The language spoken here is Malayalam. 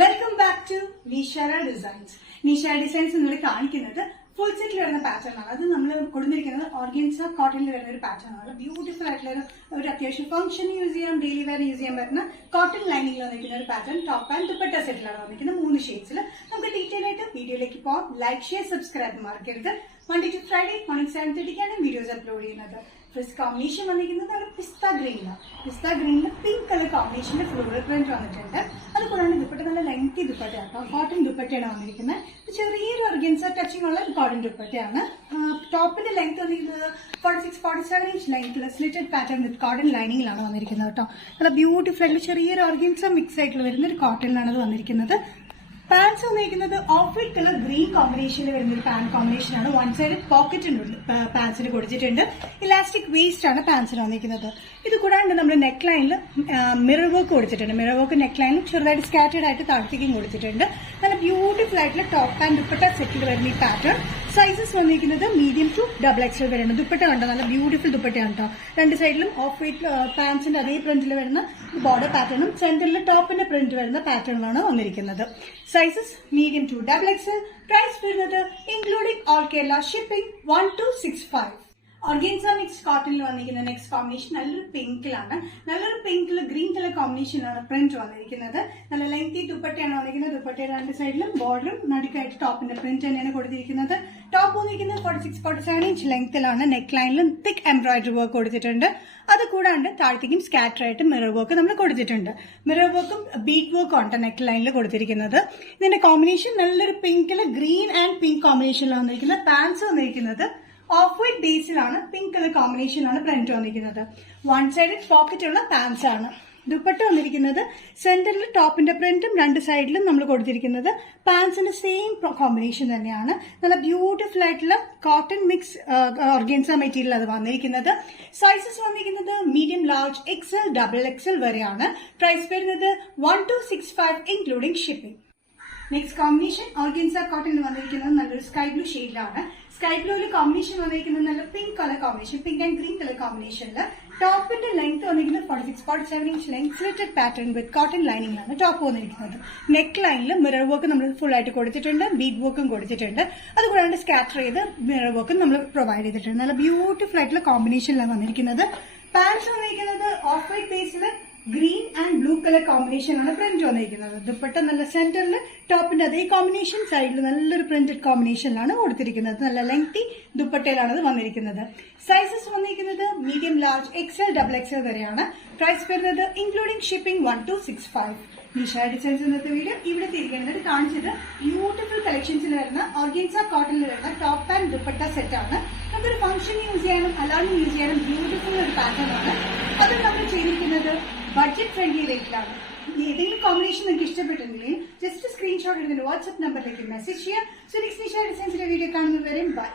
Welcome back to Nishara designs. Nishara designs നമ്മൾ കാണിക്കുന്നത് ഫുൾ സെറ്റിൽ വരുന്ന പാറ്റേൺ ആണ്. അത് നമ്മൾ കൊടുത്തിരിക്കുന്നത് ഓർഗൻസ കോട്ടണിൽ വരുന്ന ഒരു പാറ്റേൺ ആണ്. ബ്യൂട്ടിഫുൾ ആയിട്ടുള്ള ഒരു അത്യാവശ്യം ഫംഗ്ഷൻ യൂസ് ചെയ്യാം, ഡെയിലി വെയർ യൂസ് ചെയ്യാൻ പറ്റുന്ന കോട്ടൺ ലൈനിങ്ങിൽ വന്നിരിക്കുന്ന ഒരു പാറ്റേൺ. ടോപ്പ് ആൻഡ് ദുപ്പട്ട സെറ്റിലാണ് വന്നിരിക്കുന്നത് 3 ഷെയ്ഡ്സിൽ. നമുക്ക് ഡീറ്റെയിൽ ആയിട്ട് വീഡിയോയിലേക്ക് പോകാം. ലൈക്ക്, ഷെയർ, സബ്സ്ക്രൈബ് മറക്കരുത്. Monday to Friday morning 7:30 videos upload ചെയ്യുന്നത്. ഫസ്റ്റ് കോമ്പിനേഷൻ വന്നിരിക്കുന്നത് നല്ല പിസ്ത ഗ്രീനിൽ പിങ്ക് കളർ കോമ്പിനേഷന്റെ ഫ്ലോറൽ പ്രിന്റ് വന്നിട്ടുണ്ട്. അതുകൂടാണ് ദുപ്പട്ട നല്ല ലെങ്തി ദുപ്പട്ടയാണ്, കോട്ടൺ ദുപ്പട്ടയാണ് വന്നിരിക്കുന്നത്. ചെറിയൊരു ഓർഗൻസ ടച്ചിങ് ഉള്ള കോട്ടൺ ദുപ്പട്ടയാണ്. ടോപ്പിന്റെ ലെങ്ത് വന്നിരിക്കുന്നത് 46-47 ഇഞ്ച് ലെങ്ത്തുള്ള സ്ലിറ്റഡ് പാറ്റേൺ വിത്ത് കോട്ടൺ ലൈനിങ്ങിലാണ് വന്നിരിക്കുന്നത് കേട്ടോ. നല്ല ബ്യൂട്ടിഫുൾ ആയിട്ടുള്ള ചെറിയൊരു ഓർഗൻസ മിക്സ് ആയിട്ടുള്ള വരുന്ന ഒരു കോട്ടണിലാണ് അത് വന്നിരിക്കുന്നത്. പാൻസ് വന്നിരിക്കുന്നത് ഓഫ് വൈറ്റ് കളർ ഗ്രീൻ കോമ്പിനേഷനിൽ വരുന്ന ഒരു പാന്റ് കോമ്പിനേഷൻ ആണ്. വൺ സൈഡ് പോക്കറ്റ് പാൻസിന് കൊടുത്തിട്ടുണ്ട്. ഇലാസ്റ്റിക് വേസ്റ്റ് ആണ് പാൻസിന് വന്നിരിക്കുന്നത്. ഇത് കൂടാണ്ട് നമ്മൾ നെക്ക് ലൈനിൽ മിറർ വർക്ക് കൊടുത്തിട്ടുണ്ട്. മിറർ വർക്ക് നെക്ക് ലൈനിൽ ചെറുതായിട്ട് സ്കാറ്റേഡ് ആയിട്ട് താഴ്ത്തേക്കും കൊടുത്തിട്ടുണ്ട്. നല്ല ബ്യൂട്ടിഫുൾ ആയിട്ടുള്ള ടോപ്പ് ആൻഡ് ദുപ്പട്ട സെറ്റിൽ വരുന്ന ഈ പാറ്റേൺ. സൈസസ് വന്നിരിക്കുന്നത് മീഡിയം ടു XXL വരുന്നത്. ദുപ്പട്ട കണ്ടോ, നല്ല ബ്യൂട്ടിഫുൾ ദുപ്പട്ടയാണ് കേട്ടോ. രണ്ട് സൈഡിലും ഓഫ് വൈറ്റ് പാൻസിന്റെ അതേ പ്രിന്റിൽ വരുന്ന ബോർഡർ പാറ്റേണും സെന്ററിൽ ടോപ്പിന്റെ പ്രിന്റ് വരുന്ന പാറ്റേണിലാണ് വന്നിരിക്കുന്നത്. Sizes medium to XXL. Price വരുന്നത് including all Kerala shipping 1265. Organza mix കോട്ടണിൽ വന്നിരിക്കുന്ന നെക്സ്റ്റ് കോമ്പിനേഷൻ നല്ലൊരു പിങ്കിലാണ്. നല്ലൊരു പിങ്കിൽ ഗ്രീൻ കളർ കോമ്പിനേഷനാണ് പ്രിന്റ് വന്നിരിക്കുന്നത്. നല്ല ലെങ്തി ദുപ്പട്ടയാണ് വന്നിരിക്കുന്നത്. ദുപ്പട്ടയുടെ രണ്ട് സൈഡിലും ബോർഡറും നടുക്കായിട്ട് ടോപ്പിന്റെ പ്രിന്റ് തന്നെയാണ് കൊടുത്തിരിക്കുന്നത്. ടോപ്പ് വന്നിരിക്കുന്നത് 46-47 ഇഞ്ച് ലെങ്ത്തിലാണ്. നെക്ക് ലൈനിലും തിക്ക് എംബ്രോയിഡറി വർക്ക് കൊടുത്തിട്ടുണ്ട്. അത് കൂടാണ്ട് താഴത്തേക്കും സ്കാറ്റർ ആയിട്ട് മിറർ വർക്ക് നമ്മൾ കൊടുത്തിട്ടുണ്ട്. മിറർ വർക്കും ബീഡ് വർക്കും ആണ് നെക്ക് ലൈനിൽ കൊടുത്തിരിക്കുന്നത്. ഇതിന്റെ കോമ്പിനേഷൻ നല്ലൊരു പിങ്കിൽ ഗ്രീൻ ആൻഡ് പിങ്ക് കോമ്പിനേഷനിലാണ് വന്നിരിക്കുന്നത്. പാൻസ് വന്നിരിക്കുന്നത് ഓഫ് വൈറ്റ് ബേസിലാണ്, പിങ്ക് കളർ കോമ്പിനേഷനാണ് പ്രിന്റ് വന്നിരിക്കുന്നത്. വൺ സൈഡ് പോക്കറ്റ് ഉള്ള പാൻസ് ആണ്. ദുപ്പട്ട വന്നിരിക്കുന്നത് സെന്ററിൽ ടോപ്പിന്റെ പ്രിന്റും രണ്ട് സൈഡിലും നമ്മൾ കൊടുത്തിരിക്കുന്നത് പാൻസിന്റെ സെയിം കോമ്പിനേഷൻ തന്നെയാണ്. നല്ല ബ്യൂട്ടിഫുൾ ആയിട്ടുള്ള കോട്ടൺ മിക്സ് ഓർഗൻസ മെറ്റീരിയൽ അത് വന്നിരിക്കുന്നത്. സൈസസ് വന്നിരിക്കുന്നത് മീഡിയം, ലാർജ്, XL, XXL വരെയാണ്. പ്രൈസ് വരുന്നത് 1265 including shipping. Next combination organza കോട്ടണിൽ വന്നിരിക്കുന്നത് നല്ലൊരു സ്കൈ ബ്ലൂ ഷെയ്ഡിലാണ്. സ്കൈ ബ്ലൂവിൽ കോമ്പിനേഷൻ വന്നിരിക്കുന്നത് നല്ല pink colour combination, pink and green colour കോമ്പിനേഷനിൽ. ടോപ്പിന്റെ ലെങ്ത് വന്നിരിക്കുന്നത് 46-47 inch length slitted pattern with cotton ലൈനിങ്ങിലാണ് ടോപ്പ് വന്നിരിക്കുന്നത്. നെക്ക് ലൈനിൽ മിറർ വർക്ക് നമ്മൾ ഫുൾ ആയിട്ട് കൊടുത്തിട്ടുണ്ട്, ബീഡ് വർക്കും കൊടുത്തിട്ടുണ്ട്. അതുകൂടാണ്ട് സ്കാറ്റർ ചെയ്ത് മിറർ വർക്കും നമ്മൾ പ്രൊവൈഡ് ചെയ്തിട്ടുണ്ട്. നല്ല ബ്യൂട്ടിഫുൾ ആയിട്ടുള്ള കോമ്പിനേഷനിലാണ് വന്നിരിക്കുന്നത്. പാൻസ് വന്നിരിക്കുന്നത് of white Basil green and blue colour കോമ്പിനേഷനാണ് പ്രിന്റ് വന്നിരിക്കുന്നത്. ദുപ്പട്ട നല്ല സെന്ററിൽ ടോപ്പിന്റെ അതേ കോമ്പിനേഷൻ, സൈഡിൽ നല്ലൊരു പ്രിന്റഡ് കോമ്പിനേഷനിലാണ് കൊടുത്തിരിക്കുന്നത്. നല്ല ലെങ്തി ദുപ്പട്ടയിലാണ് അത് വന്നിരിക്കുന്നത്. സൈസസ് വന്നിരിക്കുന്നത് മീഡിയം, ലാർജ്, XL, XXL വരെയാണ്. പ്രൈസ് വരുന്നത് ഇൻക്ലൂഡിംഗ് ഷിപ്പിംഗ് 1265. നിഷാര ഡിസൈൻസ് ഇന്നത്തെ വീഡിയോ ഇവിടെ തിരിക്കുന്നത് കാണിച്ചത് ബ്യൂട്ടിഫുൾ കളക്ഷൻസിൽ വരുന്ന ഓർഗൻസ കോട്ടണിൽ വരുന്ന ടോപ്പ് ആൻഡ് ദുപ്പട്ട സെറ്റ് ആണ്. നമുക്കൊരു ഫംഗ്ഷൻ യൂസ് ചെയ്യാനും അല്ലാതെ യൂസ് ചെയ്യാനും ബ്യൂട്ടിഫുൾ ഒരു പാറ്റേൺ ആണ്. അത് നമ്മൾ ചെയ്തിരിക്കുന്നത് ബഡ്ജറ്റ് ഫ്രണ്ട്ലി റേറ്റിലാണ്. ഏതെങ്കിലും കോമ്പിനേഷൻ നിങ്ങൾക്ക് ഇഷ്ടപ്പെട്ടിട്ടുണ്ടെങ്കിൽ ജസ്റ്റ് സ്ക്രീൻഷോട്ട് എടുത്തിട്ട് വാട്സ്ആപ്പ് നമ്പറിലേക്ക് മെസ്സേജ് ചെയ്യുക. സോ നെക്സ്റ്റ് നിഷാര ഡിസൈൻസിന്റെ വീഡിയോ കാണുന്നതുവരെ ബൈ.